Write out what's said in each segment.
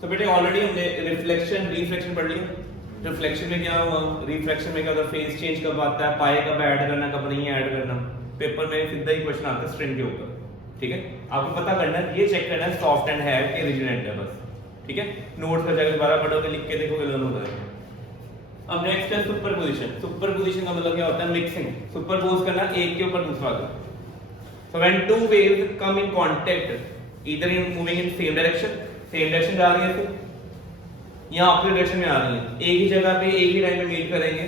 तो बेटे ऑलरेडी हमने रिफ्लेक्शन रिफ्लेक्शन पढ़ लिया। रिफ्लेक्शन में क्या हुआ, रिफ्लेक्शन में क्या होता है, फेज चेंज कब आता है, पाए कब ऐड करना कब नहीं ऐड करना। पेपर में सीधा ही क्वेश्चन आता है स्ट्रिंग के ऊपर, ठीक है। आपको पता करना है, ये चेक करना है सॉफ्ट एंड है कि रिजिड एंड है बस, ठीक है। नोट्स का जाकर दोबारा पढ़ोगे, लिख के देखोगे, लर्न हो जाएगा। अब नेक्स्ट है सुपरपोजिशन। सुपरपोजिशन का मतलब क्या होता है, मिक्सिंग। सुपरपोज करना एक के ऊपर दूसरा का। So when two waves come in contact, either in moving in same direction जा रही है तो या ऑपोजिट डायरेक्शन में आ रही है, एक ही जगह पे एक ही टाइम पे मीट करेंगे,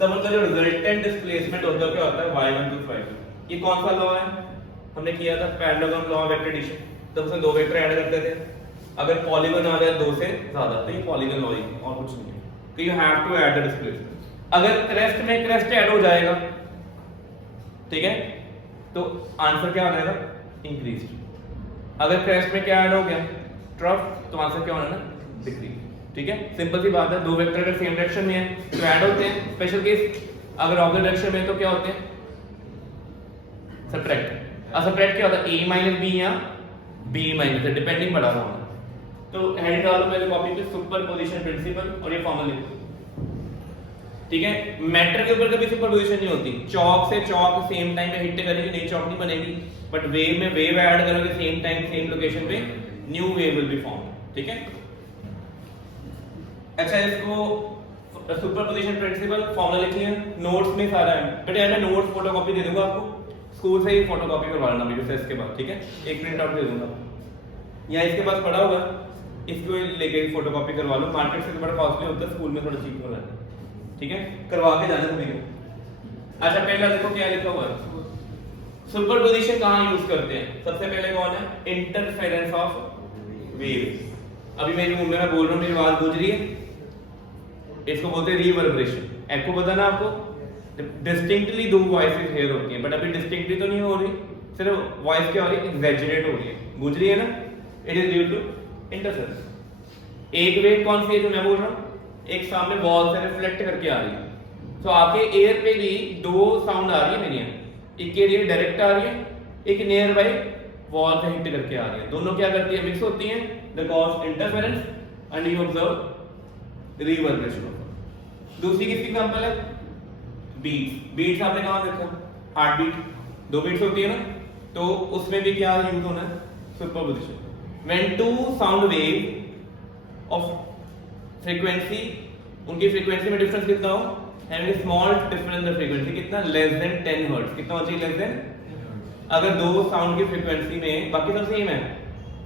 तब उनका जो रिजल्टेंट डिस्प्लेसमेंट होता है क्या होता है, y1 to y2। ये कौन सा लॉ है, हमने किया था parallelogram law of vector addition, तब उसमें दो वेक्टर ऐड करते थे। अगर पॉलीगन आ जाए दो से ज्यादा तो ये पॉलीगन लॉ ही और कुछ नहीं है, तो you have to add the displacement. अगर क्रेस्ट में क्रेस्ट ऐड हो जाएगा, ठीक है, तो आंसर क्या आ जाएगा, इंक्रीज्ड। अगर क्रेस्ट में क्या ऐड हो गया, ट्रफ, तो आंसर क्या होना है, डिक्रीज, ठीक है। सिंपल सी बात है, दो वेक्टर अगर सेम डायरेक्शन में है तो ऐड होते हैं, स्पेशल केस। अगर ऑपोजिट डायरेक्शन में तो क्या होते हैं, सब्ट्रैक्ट। अब सब्ट्रैक्ट क्या होता है, a माइनस b या b माइनस, डिपेंडिंग बढ़ा हुआ है। तो हेड डालो पहले कॉपी पे, सुपरपोजिशन प्रिंसिपल, और ये फॉर्मूला लिखो, ठीक है। मैटर के ऊपर कभी सुपरपोजिशन नहीं होती। चौक से चौक सेम टाइम पे हिट करेगी, नई चौक नहीं बनेगी, बट वेव में वेव ऐड करोगे सेम टाइम सेम लोकेशन पे, new wave will be form, ठीक है। अच्छा, इसको सुपरपोजिशन प्रिंसिपल फॉर्मूला लिख लिया, नोट्स में सारा है बेटा। मैं नोट्स फोटोकॉपी दे दूंगा आपको, स्कूल से ही फोटोकॉपी करवा लेना वीडियो से इसके बाद, ठीक है। एक प्रिंट आउट दे दूंगा, या इसके पास पड़ा होगा, इसको लेके फोटोकॉपी करवा लो। मार्केट से तो बड़ा कॉस्टली होता है, स्कूल में थोड़ा चीप हो जाता है, ठीक है, करवा के जाना सभी को। अच्छा, पहला देखो क्या लिखा हुआ है, सुपरपोजिशन कहां यूज करते हैं। सबसे पहले कौन है, इंटरफेरेंस ऑफ वेव्स। अभी मेरे मुंह में मैं बोल रहा हूं, मेरी आवाज गूंज रही है, इसको बोलते हैं रिवर्बरेशन। एको पता ना आपको, डिस्टिंक्टली दो वॉइसेस हेयर होती हैं, बट अभी डिस्टिंक्टली तो नहीं हो रही, सिर्फ वॉइस क्या हो रही है, एग्जैजरेट हो रही है, गूंज रही है ना, it is due to interference. एक वेव कौन सी है जो मैं बोल रहा हूं, एक सामने वॉल से रिफ्लेक्ट करके आ रही है। तो आपके एयर पे भी दो साउंड आ रही है मेरी, एक के लिए डायरेक्ट आ रही है, एक नियर बाय वॉल से हिट करके आ रही है। दोनों क्या करती है, मिक्स होती हैं, the cause interference and you observe reverberation. दूसरी किसकी एग्जांपल है, बीट्स। बीट्स आपने कहां देखा, हार्ट बीट, दो बीट्स होती है ना, तो उसमें भी क्या यूज होना है, superposition. When two sound wave of frequency, उनकी फ्रीक्वेंसी में डिफरेंस कितना हो, having small difference in frequency, कितना, लेस देन 10 हर्ट्ज। कितना होना चाहिए, लेस देन। अगर दो साउंड की फ्रीक्वेंसी में, बाकी सब सेम है,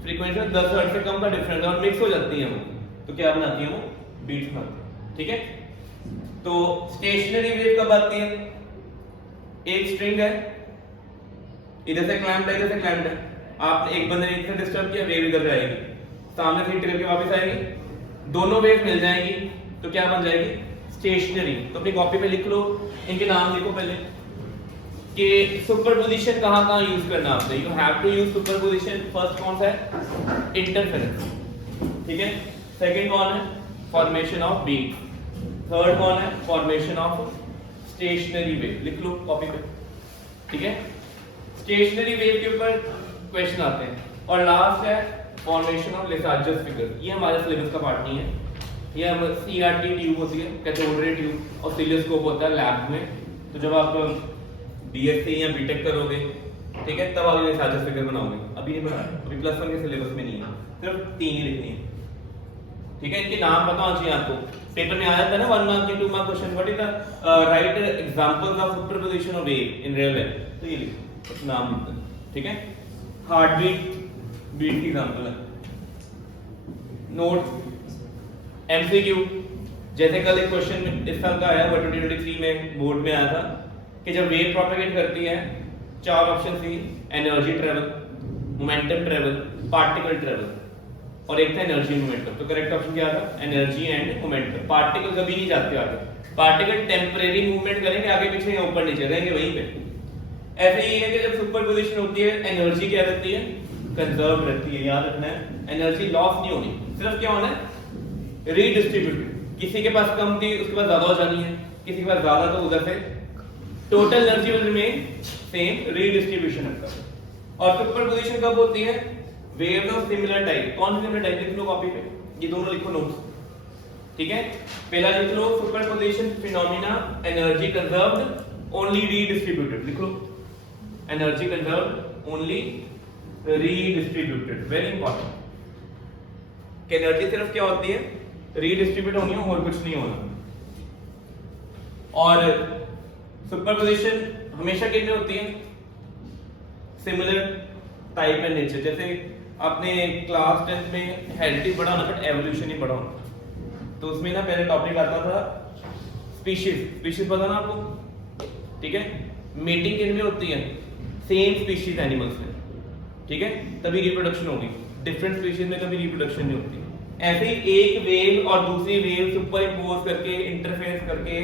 फ्रीक्वेंसी में 10 हर्ट्ज से कम का डिफरेंस और मिक्स हो जाती है वो, तो क्या बनाती है वो, बीट्स बनाती है, ठीक है। तो स्टेशनरी वेव कब आती है, एक स्ट्रिंग है, इधर से क्लैम्प्ड है, इधर से क्लैम्प्ड है, आपने एक बंदे ने इधर डिस्टर्ब किया, वेव इधर जाएगी, सामने से हिट करके वापस आएगी, दोनों वेव मिल जाएंगी, तो क्या बन जाएगी, स्टेशनरी। तो अपनी कॉपी पे लिख लो, इनके नाम लिखो पहले कि सुपरपोजिशन कहां-कहां यूज करना आपने। You have to use superposition. First कौन सा है, इंटरफेरेंस, ठीक है। सेकंड कौन है, फॉर्मेशन ऑफ बीट। थर्ड कौन है, फॉर्मेशन ऑफ स्टेशनरी वेव। लिख लो कॉपी पे, ठीक है। स्टेशनरी वेव के ऊपर क्वेश्चन आते हैं। और लास्ट है फॉर्मेशन ऑफ लेसार्जस फिगर। ये हमारे सिलेबस का पार्ट नहीं है, ये हम सीआरटी ट्यूब होती है, कैथोड रे ट्यूब, और ऑसिलोस्कोप होता है लैब में। तो जब आप बीएससी या बीटेक करोगे, ठीक है, तब आप लेसार्जस फिगर बनाओगे, अभी नहीं बनाया, अभी प्लस 1 के सिलेबस में नहीं है, सिर्फ 3 ही लिखनी है, ठीक है। इनके नाम पता होना चाहिए आपको, पेपर में आया था ना 1 मार्क के 2 mark question, what is the right examples of superposition of wave in real life, तो ये लिखो, नाम लिखो, ठीक है। हार्ट बीट, बीट की एग्जांपल है। नोट एमसीक्यू, जैसे कल एक क्वेश्चन इस साल का आया हुआ 2023 में बोर्ड में आया था कि जब वेव प्रोपेगेट करती है, 4 ऑप्शन थी, energy travel, momentum travel, particle travel, और एक था एनर्जी मोमेंटम। तो करेक्ट ऑप्शन क्या था, एनर्जी एंड मोमेंटम। पार्टिकल कभी नहीं जाते आगे, पार्टिकल टेम्परेरी मूवमेंट करेंगे, आगे पीछे या ऊपर नीचे रहेंगे वहीं पे। ऐसे ही है कि जब सुपरपोजिशन होती है, एनर्जी क्या रहती है, कंजर्व रहती है, याद रखना है, एनर्जी लॉस नहीं होनी, सिर्फ क्या होना है, रीडिस्ट्रीब्यूटेड। किसी के पास कम थी, उसके पास ज्यादा हो जानी है, किसी के पास ज्यादा, तो उधर से total energy will remain same, redistribution होता है। और सुपरपोजिशन कब होती है, वेव्स ऑफ सिमिलर टाइप, कौन सी सिमिलर टाइप लिख लो कॉपी पे, ये दोनों लिखो नोट्स, ठीक है। पहला लिख लो superposition phenomena energy conserved only redistributed, लिख लो energy conserved only redistributed, very important. कि एनर्जी सिर्फ क्या होती है, रीडिस्ट्रीब्यूट होनी है और कुछ नहीं होना। और सुपरपोजिशन हमेशा कितनी होती है, सिमिलर टाइप एंड नेचर। जैसे आपने क्लास 10 में हेरिडिटी पढ़ा ना, बट एवोल्यूशन ही पढ़ा होना, तो उसमें ना पहले टॉपिक आता था स्पीशीज, स्पीशीज पता ना आपको, ठीक है। मीटिंग किन में होती है, सेम स्पीशीज एनिमल्स में, ठीक है, तभी रिप्रोडक्शन होगी, डिफरेंट स्पीशीज में कभी रिप्रोडक्शन नहीं होती। ऐसे ही एक वेव और दूसरी वेव सुपर इम्पोज करके इंटरफेरेंस करके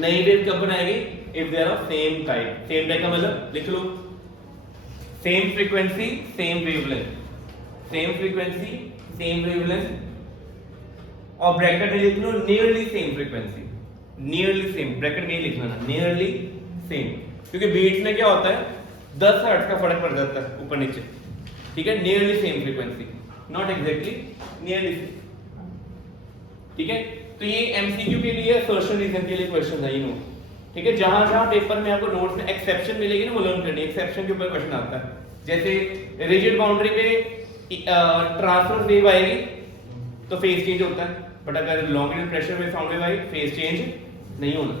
नई वेव कब बनाएगी, if they are of same type. Same type का मतलब लिख लो same frequency same wavelength, same frequency same wavelength, और ब्रैकेट में लिख लो nearly same frequency, nearly same, bracket में ही लिखना ना, नियरली सेम, क्योंकि बीट्स में क्या होता है 10 हर्ट्ज का फर्क पड़ जाता है ऊपर नीचे, ठीक है। Nearly same frequency, not exactly, nearly same, ठीक है। तो ये एमसीक्यू के लिए, असर्शन रीजन के लिए क्वेश्चन है, ये नोट, ठीक है। जहां जहां पेपर में आपको नोट्स में एक्सेप्शन मिलेगी ना, वो लर्न करनी है, एक्सेप्शन के ऊपर क्वेश्चन आता है। जैसे रिजिड बाउंड्री पे ट्रांसफर वेव आएगी तो फेज चेंज होता है, बट अगर लॉन्गिट्यूड प्रेशर में साउंड वेव आई, फेज चेंज नहीं होना।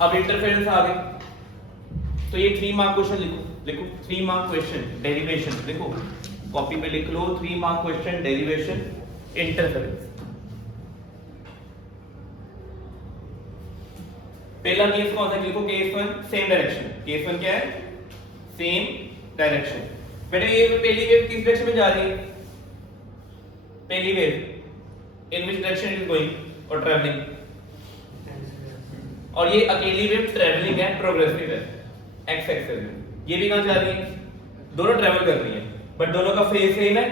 अब इंटरफेरेंस आ गई, तो ये 3 मार्क क्वेश्चन लिखो, लिखो 3 मार्क क्वेश्चन डेरिवेशन, देखो कॉपी पे लिख लो 3 मार्क क्वेश्चन डेरिवेशन इंटरफेरेंस। पहला केस कौन सा, लिखो केस 1 सेम डायरेक्शन, केस 1 क्या है, सेम डायरेक्शन। बेटा ये पहली वेव किस डायरेक्शन में जा रही है, पहली wave in which direction it is going और ट्रैवलिंग, और ये अकेली वेव ट्रैवलिंग है, प्रोग्रेसिव है, एक्स एक्सिस में। ये भी कहां जा रही है, दोनों ट्रैवल कर रही है, बट दोनों का फेज सेम है,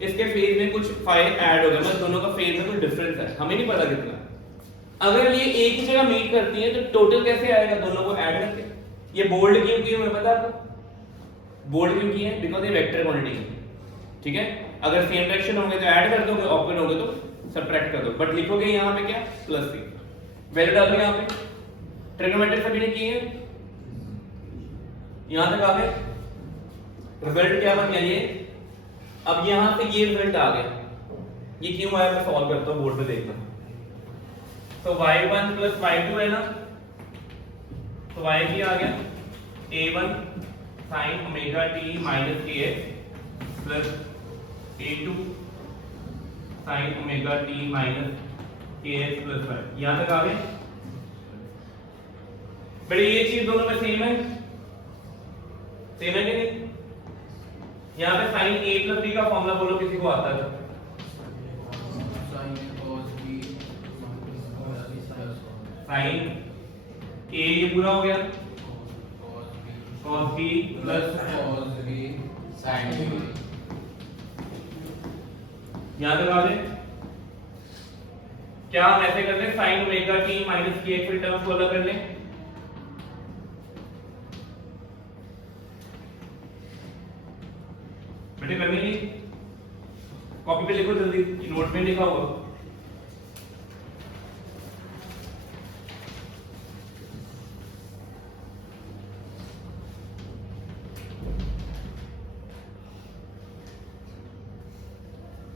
इसके फेज में कुछ फाइव ऐड हो गया, मतलब दोनों का फेज में कुछ डिफरेंस है, हमें नहीं पता कितना। अगर ये एक ही जगह मीट करती है तो टोटल कैसे आएगा, दोनों को ऐड करके। ये बोल्ड क्यों की है, हमें पता आपको बोल्ड क्यों की है, बिकॉज़ ये वेक्टर क्वांटिटी है, ठीक है। अगर सेम डायरेक्शन होंगे तो ऐड कर दोगे, ऑपोजिट होंगे तो सबट्रैक्ट कर दो, बट लिखोगे यहां पे क्या, प्लस सी, वैल्यू डालो यहां पे। ट्रिग्नोमेट्री सभी ने की है, यहां तक आ गए, रिजल्ट क्या बन गया ये। अब यहां से ये रिजल्ट आ गया, ये क्यों आया मैं सॉल्व करता हूं, बोर्ड पे देखना। तो y1 प्लस y2 है ना, तो y भी आ गया a1 sin omega t minus kx plus a2 sin omega t minus kx plus 1, यहां तक आ गए। बड़े ये चीज दोनों में सेम है, सेम है कि नहीं। यहां पे sin a प्लस b का फॉर्मूला बोलो, किसी को आता है sin a, ये पूरा हो गया cos b plus cos b sin b, यहां तक आ गए। क्या हम ऐसे करते हैं, sin omega t minus kx की टर्म्स को अलग कर लें, बेटे करनी नहीं, कॉपी पे लिखो जल्दी, नोट में लिखा होगा।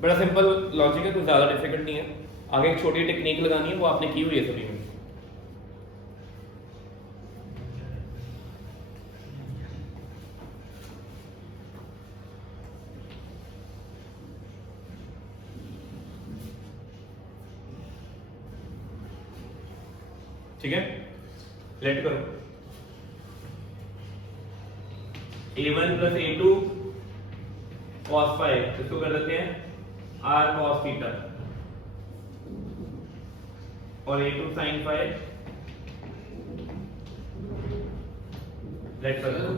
बड़ा सिंपल लॉजिक है, कुछ ज्यादा डिफिकल्ट नहीं है। आगे एक छोटी टेक्निक लगानी है, वो आपने की हुई है सभी में। ठीक है, लेट करो। a1 plus a2 cos five, इसको कर देते हैं r cos थीटा, और a2 sin फाइव, लेट करो।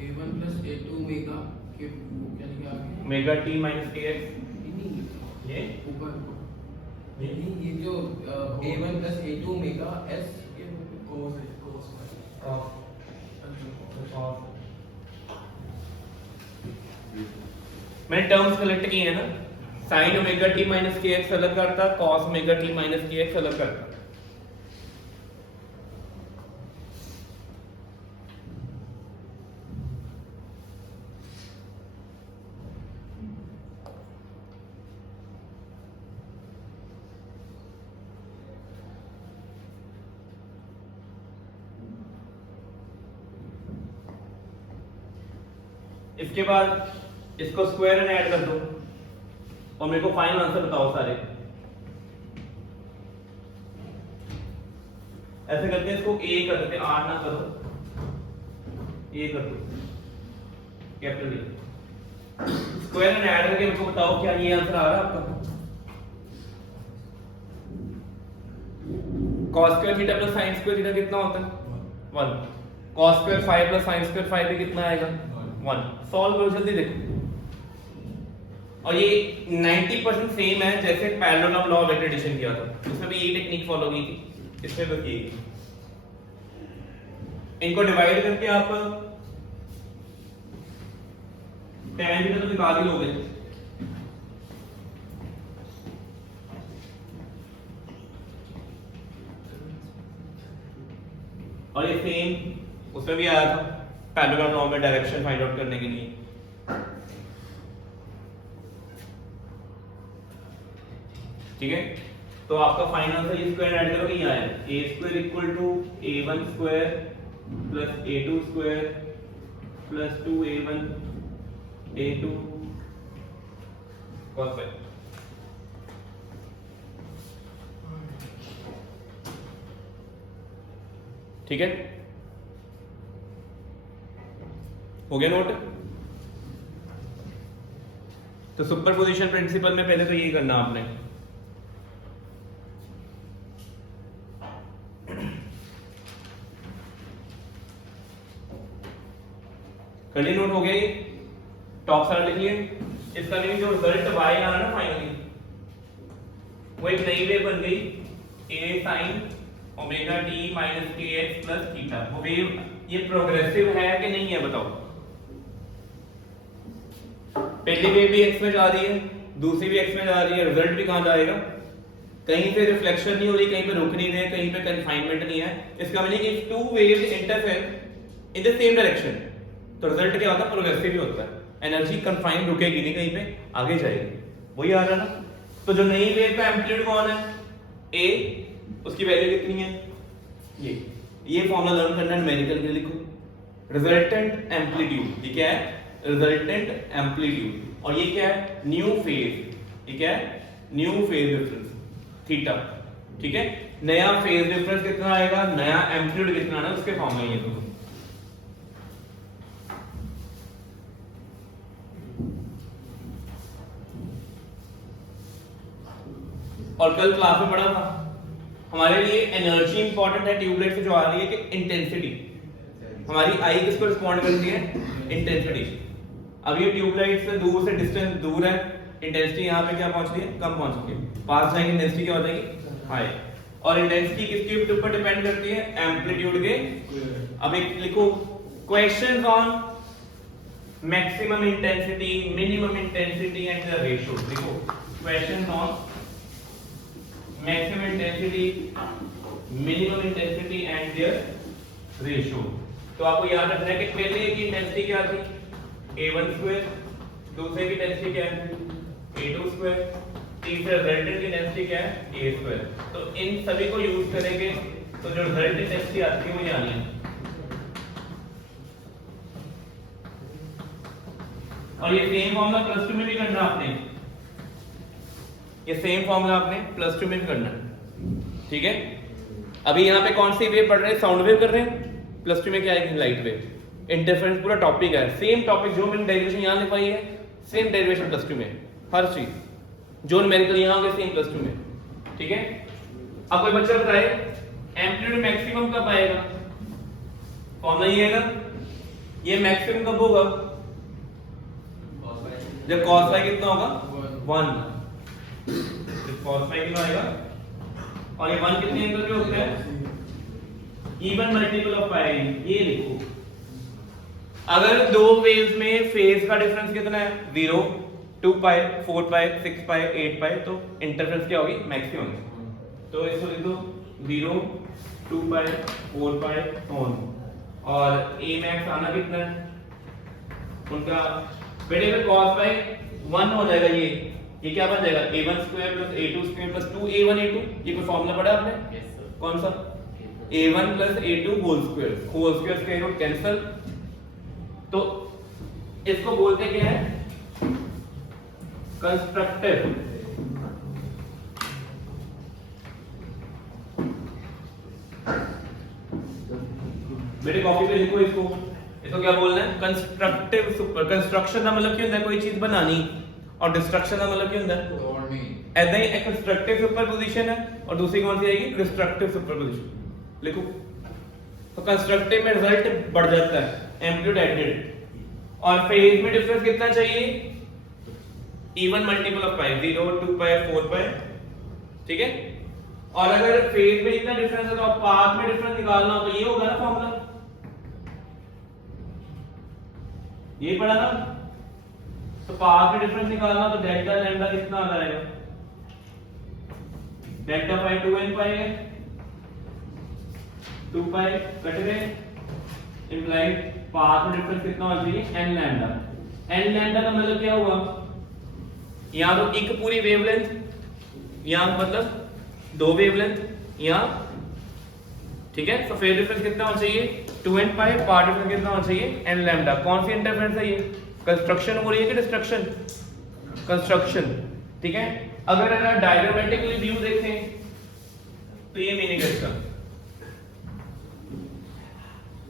a1 plus a2 ओमेगा के क्या लिखा आगे, ओमेगा t माइनस kx, ये ऊपर नहीं, ये जो a1 plus a2 omega s के cos cos मैंने टर्म्स कलेक्ट किए हैं ना, sin ओमेगा t माइनस के एक्स अलग करता, cos ओमेगा t माइनस के एक्स अलग करता। इसके बाद इसको स्क्वायर में ऐड कर दो और मेरे को फाइनल आंसर बताओ सारे। ऐसे करते हैं, इसको ए कर देते हैं, आर ना करो, ए कर दो कैपिटल ए। स्क्वायर में ऐड करके मेरे को बताओ क्या ये आंसर आ रहा है आपका। cos square theta plus sin square theta कितना होता है? 1। cos square 5 plus sin square 5 भी कितना आएगा? 1। सॉल्व करो जल्दी देखो। और ये 90% सेम है जैसे पैरेलल लॉ ऑफ एडिशन किया था, उसमें भी यही टेक्निक फॉलो की थी, इसमें भी यही। इनको डिवाइड करके आप tan थीटा तो निकाल ही लोगे। और ये सेम उसमें भी आया था पैरेलल लॉ में डायरेक्शन फाइंड आउट करने के लिए। ठीक है, तो आपका फाइनल आंसर ये स्क्वायर ऐड करोगे ये आएगा a square equal to a1 square plus a2 square plus 2a1 a2 cos five. ठीक है, हो गया नोट। तो सुपरपोजिशन प्रिंसिपल में पहले तो यही करना आपने। कलिए नोट हो गया ये, टॉप सारा लिख लिए। इसका नहीं जो रिजल्ट y आना ना फाइनली, वो एक नई वेव बन गई a sin omega t minus के एक्स प्लस थीटा। वो वेव ये प्रोग्रेसिव है कि नहीं है बताओ। पहली वेव भी x में जा रही है, दूसरी भी x में जा रही है, रिजल्ट भी कहां जाएगा? कहीं पे रिफ्लेक्शन नहीं हो रही, कहीं पे रुक नहीं रहे, कहीं पे कन्फाइनमेंट नहीं है। इसका meaning if two waves interfere in the same direction, तो रिजल्ट क्या होता है? प्रोग्रेसिव ही होता है। एनर्जी कन्फाइन रुकेगी नहीं, कहीं पे आगे जाएगी। वही आ रहा ना। तो जो नई वेव का एम्पलीट्यूड कौन है? a, उसकी वैल्यू कितनी है? ये फॉर्मूला लर्न करना है, न्यूमेरिकल के लिए लिखो। रिजल्टेंट एम्पलीट्यूड, ये क्या है? Resultant amplitude. और ये क्या है? New phase. ये क्या है? New phase difference theta. ठीक है, नया फेज डिफरेंस कितना आएगा, नया एम्पलीट्यूड कितना आना, उसके फॉर्मूला ये दो। और कल क्लास में पढ़ा था हमारे लिए एनर्जी इंपॉर्टेंट है ट्यूबलाइट से जो आ रही है कि इंटेंसिटी। हमारी आई किसको रिस्पॉन्ड करती है? इंटेंसिटी। अब ये ट्यूबलाइट से दूर से डिस्टेंस दूर है, इंटेंसिटी यहाँ पे क्या पहुंच रही है? कम पहुंच चुकी है। पास जाएंगे इंटेंसिटी क्या हो जाएगी? हाई। और इंटेंसिटी किसके ऊपर डिपेंड करती है? एम्पलीट्यूड के। अब एक लिखो, questions on maximum intensity, minimum intensity and the ratio. लिखो, questions on maximum intensity, minimum intensity and their ratio। तो आपको याद रखना है कि पहले की इंटेंसिटी क्या थी? a1 स्क्वायर, दूसरे की इंटेंसिटी क्या है? a2 स्क्वायर, तीसरे रिजल्टेंट की इंटेंसिटी क्या है? a square. तो इन सभी को यूज करेंगे तो जो रिजल्ट इंटेंसिटी आती है वो ये आनी है। और ये सेम फॉर्मूला प्लस 2 में भी करना आपने, ये सेम फॉर्मूला आपने प्लस 2 में भी करना है। ठीक है, अभी यहाँ पे कौन सी वेव पढ़ रहे हैं? साउंड वेव कर रहे हैं। प्लस 2 में क्या आएगी? Light wave. इंटरफेरेंस पूरा टॉपिक है, सेम टॉपिक जो मैंने डेरिवेशन यहाँ लिखवाई है, सेम डेरिवेशन प्लस 2 में, हर चीज जो न्यूमेरिकल यहाँ हो गया सेम प्लस 2 में। ठीक है, अब कोई बच्चा बताए एम्पलीट्यूड मैक्सिमम कब आएगा? फॉर्मूला ये है ना, ये मैक्सिमम कब होगा? जब cos फाई कितना होगा? 1। cos फाई कितना आएगा? और ये 1 कितने एंगल पे होता है? इवन मल्टीपल ऑफ पाई। ये लिखो, अगर दो वेव्स में फेज का डिफरेंस कितना है 0, 2 पाई, 4 पाई, 6 पाई, 8 पाई, तो इंटरफेरेंस क्या होगी मैक्सिमम। तो इसको लिख दो 0, 2 पाई, 4 पाई ऑन, और a मैक्स आना कितना है उनका बेटे में cos पाई 1 हो जाएगा। ये क्या बन जाएगा a1 square plus a2 square plus 2a1 a2। ये कोई फॉर्मूला पढ़ा आपने? Yes sir. कौन सा? a1 plus a2 whole square square root cancel. तो इसको बोलते क्या है कंस्ट्रक्टिव। बेटे कॉपी पे लिखो इसको क्या बोलना है कंस्ट्रक्टिव सुपर। कंस्ट्रक्शन का मतलब क्या होता है कोई चीज बनानी, और डिस्ट्रक्शन का मतलब क्या होता है तोड़नी। ऐसा ही एक कंस्ट्रक्टिव सुपरपोजिशन है, और दूसरी कौन सी आएगी डिस्ट्रक्टिव सुपरपोजिशन। लिखो तो कंस्ट्रक्टिव में रिजल्ट बढ़ जाता है एम्पलीट्यूड एडेड, और फेज में डिफरेंस कितना चाहिए इवन मल्टीपल ऑफ पाई 0, 2 पाई, 4 पाई, ठीक है। और अगर फेज में इतना डिफरेंस है तो आप पाथ में डिफरेंस निकालना हो तो ये होगा ना फॉर्मूला, ये पढ़ा ना। तो पाथ में डिफरेंस निकालना तो डेल्टा लैम्डा कितना आ जाएगा डेल्टा पाई 2n पाई है 2 पाई कट गए, इंप्लाई पाथ में डिफरेंस कितना होना चाहिए n लैम्डा। n लैम्डा का मतलब क्या हुआ यहां तो एक पूरी वेवलेंथ, यहां मतलब दो वेवलेंथ यहां, ठीक है। तो फेज डिफरेंस कितना होना चाहिए 2n पाई, पाथ डिफरेंस कितना होना चाहिए n लैम्डा। कौन सी इंटरफेरेंस है ये कंस्ट्रक्शन हो रही है कि डिस्ट्रक्शन? कंस्ट्रक्शन, ठीक है। अगर अगर डायग्रामेटिकली व्यू देखें तो ये मीनिंग है इसका,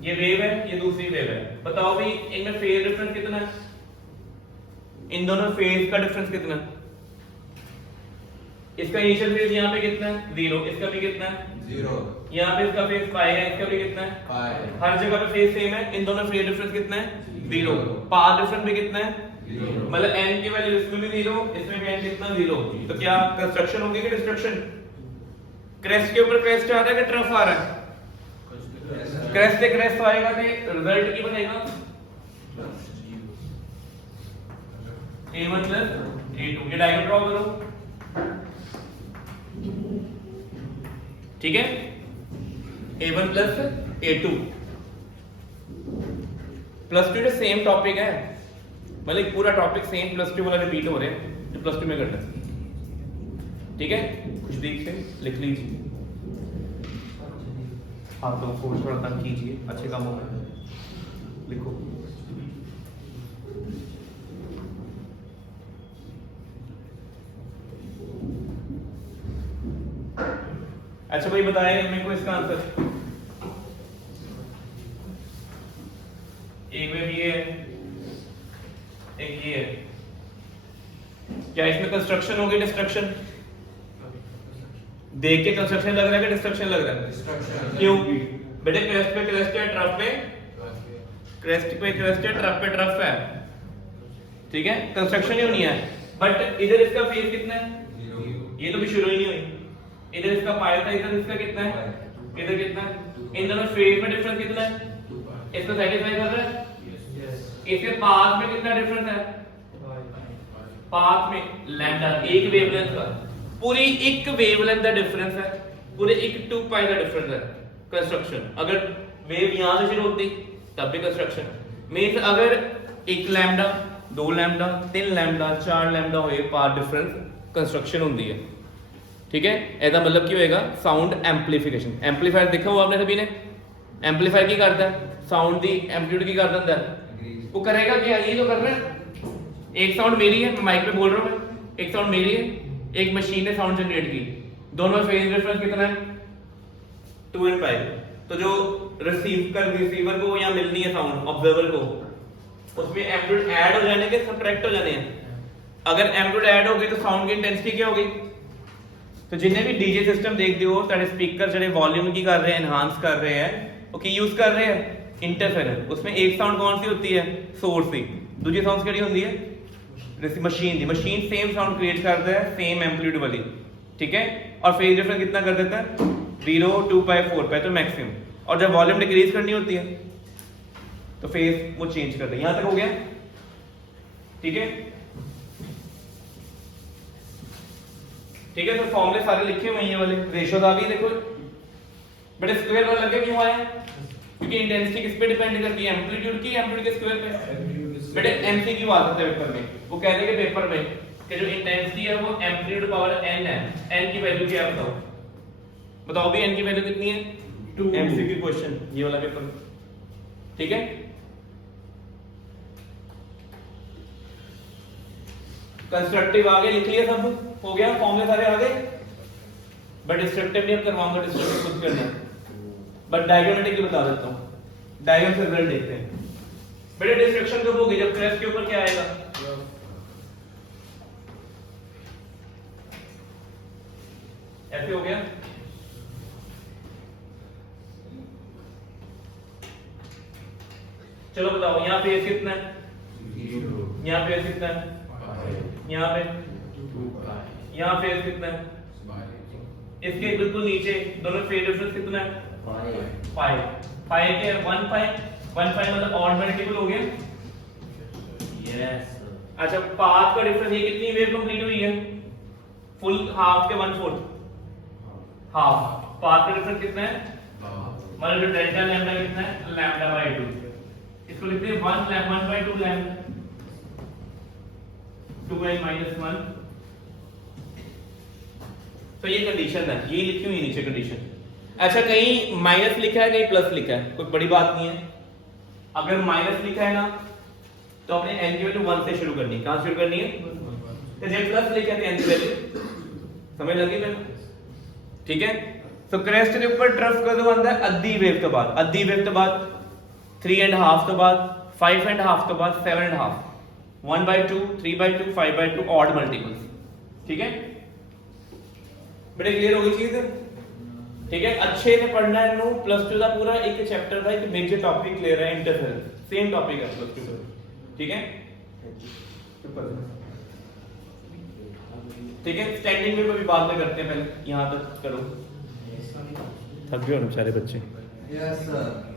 ये वेव है ये दूसरी वेव है। बताओ भी इनमें फेज डिफरेंस कितना है, इन दोनों फेज का डिफरेंस कितना है? इसका इनिशियल फेज यहाँ पे कितना है 0, इसका भी कितना है 0, यहाँ पे इसका फेज पाई है, इसका भी कितना है पाई, हर जगह पे फेज सेम है, इन दोनों फेज डिफरेंस कितना है 0, पाथ डिफरेंस भी कितना है 0, मतलब n की वैल्यू इसमें भी 0, इसमें भी n कितना 0। तो क्या कंस्ट्रक्शन होगी कि डिस्ट्रक्शन? क्रेस्ट के ऊपर क्रेस्ट आ रहा है कि ट्रफ आ रहा है? क्रेस्ट से क्रेस्ट आएगा तो रिजल्ट की बनेगा a1 प्लस a2। ये डायग्राम ड्रॉ करो, ठीक है। a1 plus a2 plus 2 same topic है, मतलब पूरा टॉपिक सेम प्लस 2 वाला रिपीट हो रहे हैं जो प्लस 2 में करना है, ठीक है। खुशदीप से लिख लीजिए, आप लोग को थोड़ा तंग कीजिए, अच्छे कामों में लिखो। अच्छा भाई बताएं मेरे को इसका आंसर। एक वेव ये है, एक ये है, क्या इसमें कंस्ट्रक्शन होगी डिस्ट्रक्शन? देख के कंस्ट्रक्शन लग रहा है कि डिस्ट्रक्शन लग रहा है? डिस्ट्रक्शन। क्यों बेटे? क्रेस्ट पे क्रेस्ट है, ट्रफ पे क्रेस्ट पे क्रेस्ट है, ट्रफ पे ट्रफ है, ठीक है। कंस्ट्रक्शन ही नहीं है, बट इधर इसका फेज कितना है 0, ये तो भी शुरू ही नहीं हुई। इधर इसका पाई था, इधर इसका कितना है, इधर कितना है, इन दोनों फेज में डिफरेंस कितना है? 2 पाई, इसको सेटिस्फाई कर रहा है? यस, इसके पाथ में कितना डिफरेंस है? पाथ में लैम्डा, एक वेवलेंथ का, पूरी एक वेवलेंथ का डिफरेंस है, पूरे एक 2 पाई का डिफरेंस है कंस्ट्रक्शन। अगर वेव यहां से शुरू होती तब भी कंस्ट्रक्शन मींस अगर एक लैम्डा, 2 लैम्डा, 3 लैम्डा, 4 लैम्डा होए पाथ डिफरेंस कंस्ट्रक्शन होती है, ठीक है। ऐसा मतलब की होएगा साउंड एम्पलीफिकेशन। एम्पलीफायर देखा हुआ आपने सभी ने? एम्पलीफायर की करता है साउंड दी एम्पलीट्यूड की कर देता है, वो करेगा क्या? ये जो कर रहा है, एक साउंड मेरी है, मैं माइक पे बोल रहा हूं, मैं एक साउंड मेरी है, एक मशीन ने साउंड जनरेट की, दोनों में फेज डिफरेंस कितना है 2n पाई। तो जो रिसीवर को या मिलनी है साउंड ऑब्जर्वर को, उसमें एम्पलीट्यूड ऐड हो जाने के सबट्रैक्ट हो जाने हैं। अगर एम्पलीट्यूड ऐड हो गई तो साउंड की इंटेंसिटी क्या होगी? तो जिन्हें भी डीजे सिस्टम देखते हो सारे स्पीकर जड़े वॉल्यूम की कर रहे हैं, एनहांस कर रहे हैं, वो की यूज कर रहे हैं इंटरफेरेंस। उसमें एक साउंड कौन सी होती है सोर्स की, दूसरी साउंड केड़ी होती है मशीन दी। मशीन सेम साउंड क्रिएट करता है सेम एम्पलीट्यूड वाली, ठीक है। और फेज डिफरेंस कितना कर देता है 0, 2 पाई, 4 पाई, तो मैक्सिमम। और जब वॉल्यूम डिक्रीज करनी होती है तो फेस वो चेंज कर दे। यहां तक हो गया, ठीक है। ठीक है, तो फॉर्मूले सारे लिखे हुए हैं ये वाले। रेशियोज आ गई देखो, बेटे स्क्वायर वाला लगे क्यों आया? क्योंकि इंटेंसिटी किस पे डिपेंड करती है? एम्पलीट्यूड की, एम्पलीट्यूड के स्क्वायर पे। बेटे एमसीक्यू आ सकता है पेपर में, वो कह देंगे पेपर में कि जो इंटेंसिटी है वो एम्पलीट्यूड पावर n है, n की वैल्यू क्या है बताओ? बताओ भी n की वैल्यू कितनी है? 2। एमसीक्यू क्वेश्चन ये वाला पेपर, ठीक है। कंस्ट्रक्टिव आगे लिख लिया, सब हो गया, फॉर्मूले सारे आ गए। बट डिस्ट्रक्टिव नहीं करवाऊंगा, डिस्ट्रक्टिव खुद करना है। बट डायग्रामेटिक बता देता हूं, डायग्राम से रिजल्ट देखते हैं। बेटे डिस्ट्रक्शन कब होगी? जब क्रेस्ट के ऊपर क्या आएगा? ऐसे हो गया। चलो बताओ, यहाँ फेस कितना है? यहाँ फेस कितना है? यहाँ पे, यहाँ फेस कितना है? इसके बिल्कुल नीचे दोनों फेस डिफरेंस कितना है? 5। 5 के 1 5 मतलब ऑड मल्टीपल हो गया। यस। अच्छा, पाथ का डिफरेंस, ये कितनी वेव कंप्लीट हुई है? फुल हाफ के 1/4 हाफ। पाथ का डिफरेंस कितना है? मतलब जो डेल्टा लैम्डा कितना है? लैम्डा/2। इसको लिखते हैं 1/2 लैम्डा, 2n-1। तो ये कंडीशन है, ये लिखी हुई नीचे कंडीशन। अच्छा, कहीं माइनस लिखा है, कहीं प्लस लिखा है, कोई बड़ी बात नहीं है। अगर माइनस लिखा है ना तो अपने n की वैल्यू 1 से शुरू करनी है। कहां शुरू करनी है? तो जब प्लस लिखा है तो n की वैल्यू समझ लगी मैंने, ठीक है। तो क्रेस्ट के ऊपर ट्रफ कर दो अंदर अद्धी वेव तो बाद, अद्धी वेव तो बाद 3.5 तो बाद 5.5 तो बाद 7.5, 1/2 3/2 5/2 ऑड मल्टीपल्स, ठीक है। बड़े क्लियर हो गई चीज, ठीक है। अच्छे से पढ़ना है नो। +2 का पूरा एक चैप्टर था, एक मेजर टॉपिक क्लियर है, इंटरफेरेंस सेम टॉपिक है +2 का, ठीक है। ठीक है, स्टैंडिंग में भी बात करते हैं, पहले यहां तक करो, थक गए बेचारे बच्चे। Yes sir.